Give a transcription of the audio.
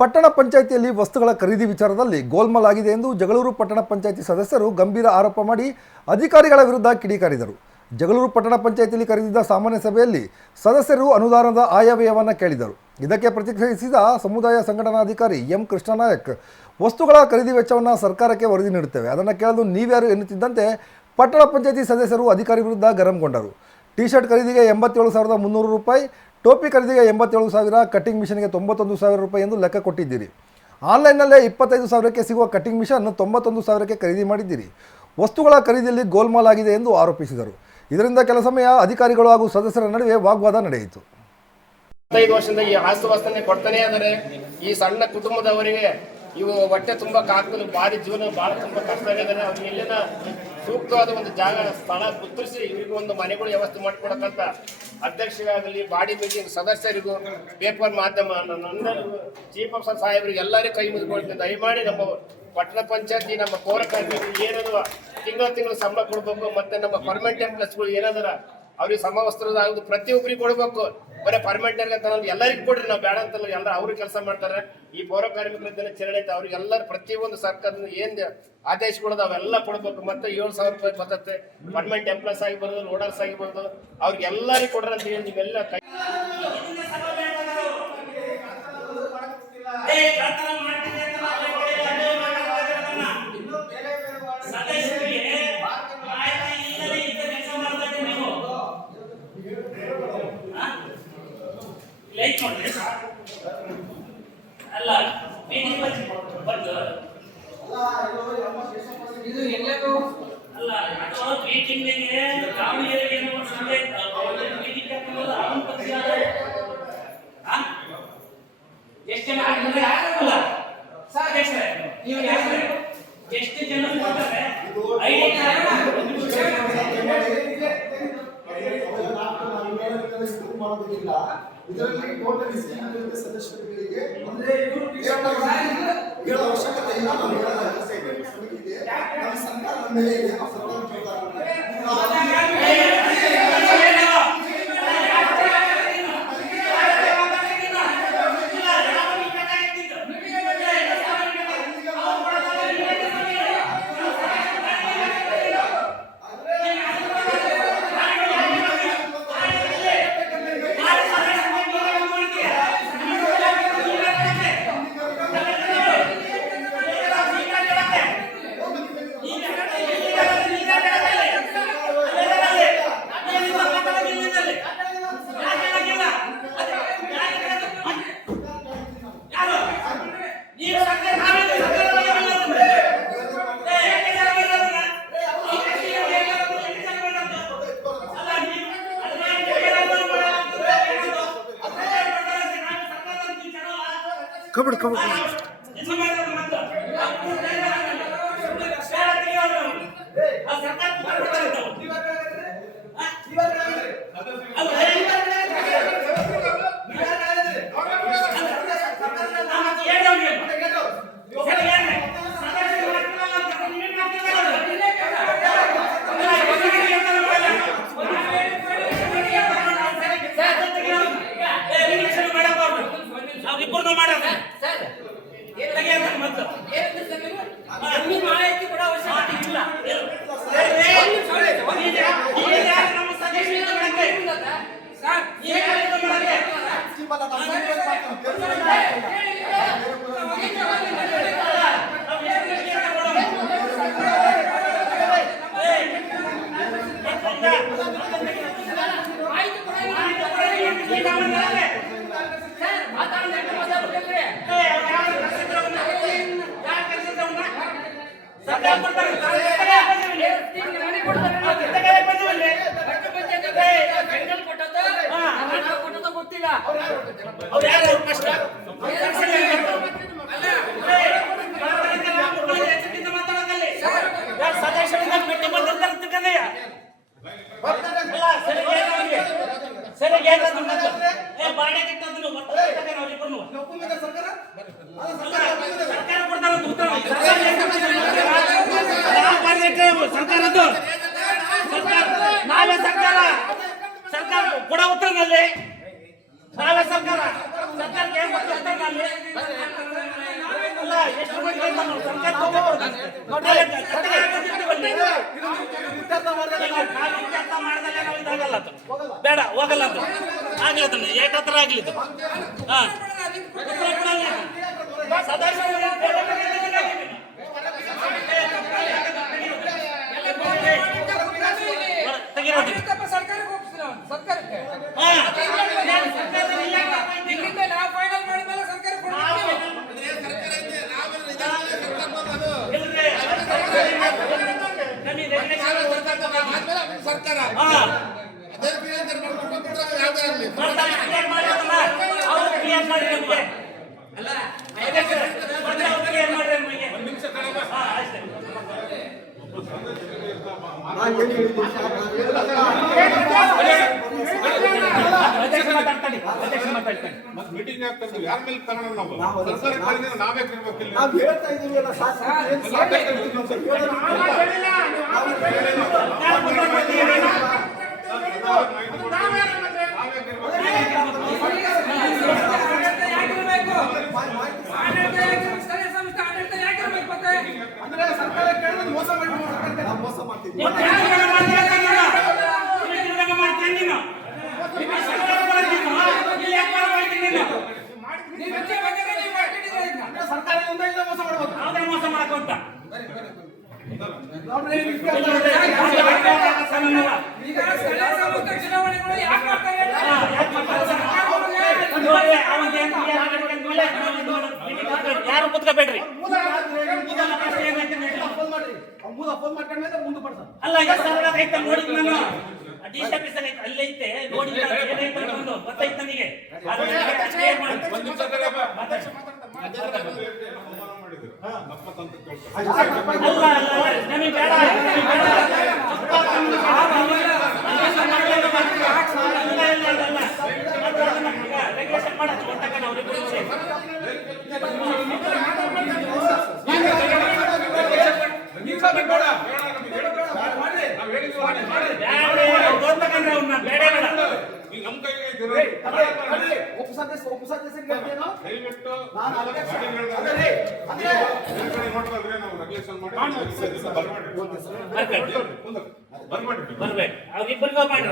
ಪಟ್ಟಣ ಪಂಚಾಯಿತಿಯಲ್ಲಿ ವಸ್ತುಗಳ ಖರೀದಿ ವಿಚಾರದಲ್ಲಿ ಗೋಲ್ಮಾಲ್ ಆಗಿದೆ ಎಂದು ಜಗಳೂರು ಪಟ್ಟಣ ಪಂಚಾಯಿತಿ ಸದಸ್ಯರು ಗಂಭೀರ ಆರೋಪ ಮಾಡಿ ಅಧಿಕಾರಿಗಳ ವಿರುದ್ಧ ಕಿಡಿಕಾರಿದರು. ಜಗಳೂರು ಪಟ್ಟಣ ಪಂಚಾಯಿತಿಯಲ್ಲಿ ಕರೆದಿದ್ದ ಸಾಮಾನ್ಯ ಸಭೆಯಲ್ಲಿ ಸದಸ್ಯರು ಅನುದಾನದ ಆಯವ್ಯಯವನ್ನು ಕೇಳಿದರು. ಇದಕ್ಕೆ ಪ್ರತಿಕ್ರಿಯಿಸಿದ ಸಮುದಾಯ ಸಂಘಟನಾಧಿಕಾರಿ ಎಂ ಕೃಷ್ಣನಾಯಕ್, ವಸ್ತುಗಳ ಖರೀದಿ ವೆಚ್ಚವನ್ನು ಸರ್ಕಾರಕ್ಕೆ ವರದಿ ನೀಡುತ್ತೇವೆ, ಅದನ್ನು ಕೇಳಲು ನೀವ್ಯಾರು ಎನ್ನುತ್ತಿದ್ದಂತೆ ಪಟ್ಟಣ ಪಂಚಾಯಿತಿ ಸದಸ್ಯರು ಅಧಿಕಾರಿ ವಿರುದ್ಧ ಗರಂಗೊಂಡರು. ಟಿ ಶರ್ಟ್ ಖರೀದಿಗೆ 87,300 ರೂಪಾಯಿ, ಟೋಪಿ ಖರೀದಿಗೆ 87,000, ಕಟ್ಟಿಂಗ್ ಮಿಷನ್ಗೆ 91,000 ರೂಪಾಯಿ ಎಂದು ಲೆಕ್ಕ ಕೊಟ್ಟಿದ್ದೀರಿ. ಆನ್ಲೈನ್ನಲ್ಲೇ 25,000ಕ್ಕೆ ಸಿಗುವ ಕಟ್ಟಿಂಗ್ ಮಿಷನ್ 91,000ಕ್ಕೆ ಖರೀದಿ ಮಾಡಿದ್ದೀರಿ. ವಸ್ತುಗಳ ಖರೀದಿಯಲ್ಲಿ ಗೋಲ್ಮಾಲ್ ಆಗಿದೆ ಎಂದು ಆರೋಪಿಸಿದರು. ಇದರಿಂದ ಕೆಲ ಸಮಯ ಅಧಿಕಾರಿಗಳು ಹಾಗೂ ಸದಸ್ಯರ ನಡುವೆ ವಾಗ್ವಾದ ನಡೆಯಿತು. 5 ವರ್ಷದಿಂದ ಈ ಆಸ್ತಿವಾಸ್ತನೆ ಕೊಡ್ತಾನೆ ಆದರೆ ಈ ಸಣ್ಣ ಕುಟುಂಬದವರಿಗೆ ಇವು ಹೊಟ್ಟೆ ತುಂಬಾ ಕಾಕಲು ಭಾರಿ ಜೀವನ ಬಹಳ ತುಂಬಾ ಕಷ್ಟ ಆಗಿದ್ದಾರೆ. ಅವ್ರಿಗೆ ಇಲ್ಲಿನ ಸೂಕ್ತವಾದ ಒಂದು ಜಾಗ ಸ್ಥಳ ಗುರುತಿಸಿ ಇವರಿಗೂ ಒಂದು ಮನೆಗಳು ವ್ಯವಸ್ಥೆ ಮಾಡಿಕೊಡಕ್ಕಂತ ಅಧ್ಯಕ್ಷರಾಗಲಿ, ಬಾಡಿ ಮೀಟಿಂಗ್ ಸದಸ್ಯರಿಗೂ, ಪೇಪರ್ ಮಾಧ್ಯಮ, ನನ್ನರಿಗೂ, ಚೀಫ್ ಆಫೀಸರ್ ಸಾಹೇಬರಿಗೆ ಎಲ್ಲರಿಗೂ ಕೈ ಮುಗಿದುಕೊಳ್ತೀನಿ. ದಯಮಾಡಿ ನಮ್ಮ ಪಟ್ಟಣ ಪಂಚಾಯತಿ ನಮ್ಮ ಪೌರ ಕಾರ್ಮಿಕರಿಗೆ ಏನಾದ್ರು ತಿಂಗಳು ಸಂಬಳ ಕೊಡ್ಬೇಕು, ಮತ್ತೆ ನಮ್ಮ ಪರ್ಮನೆಂಟ್ ಎಂಪ್ಲಾಯ್ಸ್ಗಳು ಏನಾದ್ರ ಅವ್ರಿಗೆ ಸಮವಸ್ತ್ರದ ಪ್ರತಿಯೊಬ್ಬರಿಗೆ ಕೊಡ್ಬೇಕು. ಬರೀ ಪರ್ಮನೆಂಟ್ ಎಲ್ಲರಿಗೂ ಕೊಡ್ರಿ, ನಾವು ಬೇಡ ಅಂತಲ್ಲ, ಎಲ್ಲ ಅವರು ಕೆಲಸ ಮಾಡ್ತಾರೆ. ಈ ಪೌರ ಕಾರ್ಮಿಕರ ದಿನಾಚರಣೆ ಐತೆ, ಅವ್ರಿಗೆಲ್ಲರೂ ಪ್ರತಿಯೊಂದು ಸರ್ಕಾರದಿಂದ ಏನ್ ಆದೇಶಗಳದ ಅವೆಲ್ಲ ಕೊಡ್ಬೇಕು. ಮತ್ತೆ 7,000 ರೂಪಾಯಿ ಬರ್ತದೆ. ಪರ್ಮನೆಂಟ್ ಎಂಪ್ಲಾಯ್ಸ್ ಆಗಿರ್ಬೋದು, ಲೋಡರ್ಸ್ ಆಗಿರ್ಬೋದು, ಅವ್ರಿಗೆ ಎಲ್ಲರಿಗೂ ಕೊಡ್ರಿ ಅಂತ ಹೇಳಿ ನೀವೆಲ್ಲ ಅಲ್ಲ ಇದು ಎಲ್ಲರೂ ಅಲ್ಲ ಅದು ಮೀಟಿಂಗಿಗೆ ದಾವಣಗೆರೆಗೆ ಎಷ್ಟು ಜನ ಆಗಲ್ಲ ಸರ್, ನೀವು ಎಷ್ಟು ಜನ ಮಾಡೋದಿಲ್ಲ. ಇದರಲ್ಲಿ ಟೋಟಲಿ ಸದಸ್ಯರುಗಳಿಗೆ ಹೇಳೋ ಅವಶ್ಯಕತೆ ಇಲ್ಲ. ನಾವು ಹೇಳೋದು ನಮ್ಮ ಸರ್ಕಾರದ ಮೇಲೆ ಇದೆ. ಕಬಡ್ಡಿ ಮಾಹಿತಿ ಕೂಡ ಅವಶ್ಯಕತೆ ಇಲ್ಲ. ಗೊತ್ತಿಲ್ಲ ಸರ್ಕಾರದ್ದು ನಾವೇ ಸರ್ಕಾರ ಕೊಡ ಉತ್ತರದಲ್ಲಿ ನಾವೇ ಸರ್ಕಾರಕ್ಕೆ ಬೇಡ ಹೋಗಲ್ಲ ಅಂತ ಆಗ್ಲಿ ಅದನ್ನ ಏಕತ್ರ ಆಗ್ಲಿ ಇದು. ಹಾ ಮೀಟಿಂಗ್ ಆಗ್ತದೆ ಯಾರ ಮೇಲೆ ತಗೊಳ್ಳೋಣ ನಾವು ಸರ್ಕಾರ ಕರೆದ್ರೆ ನಾವೇ ಇರ್ಬೇಕಿಲ್ಲ ನಾವು ಹೇಳ್ತಾ ಇದೀವಲ್ಲ ಅಂದ್ರೆ ಸರ್ಕಾರ ಕೇಳಿದ್ರೆ ಮೋಸ ಮಾಡ್ತೀವಿ, ನಾವು ಮೋಸ ಮಾಡ್ತೀವಿ. ಸರ್ಕಾರದಿಂದ ಮೋಸ ಮಾಡ್ಬೋದು. ಮೋಸ ಮಾಡಕೊಂತ ನೋಡ್ರಿ ಈಗ ಸ್ಥಳೀಯ ಸಂಸ್ಥೆ ಚುನಾವಣೆಗಳು ಯಾಕೆ ಮಾಡ್ತಾರೆ? ಯಾರು ಕುತ್ಕೋಬೇಡ್ರಿ. ಫೋನ್ ಮಾಡ್ಕೊಂಡ್ಮೇಲೆ ಮುಂದೆ ಪಡ್ತಾರೆ. ಅಲ್ಲ ಐತೆ ನೋಡಿದ್ ನಾನು ಡಿಸಿ ಆಫೀಸ್ ಅಲ್ಲಿ ಐತೆ ನೋಡಿ ಏನೈತೆ ಒಂದು ಗೊತ್ತೈತೆ ನನಗೆ. ಅಲ್ಲ ನಮಗೆ ಬೇಡ ರೆಗ್ಯುಲೇಷನ್ ಮಾಡೋದು ಗೊತ್ತಾಗ ನಾವು ಬರ್ಬೇಕು ಅವ್ರಿಬ್ಬರಿಗೂ ಮಾಡ್ರಿ.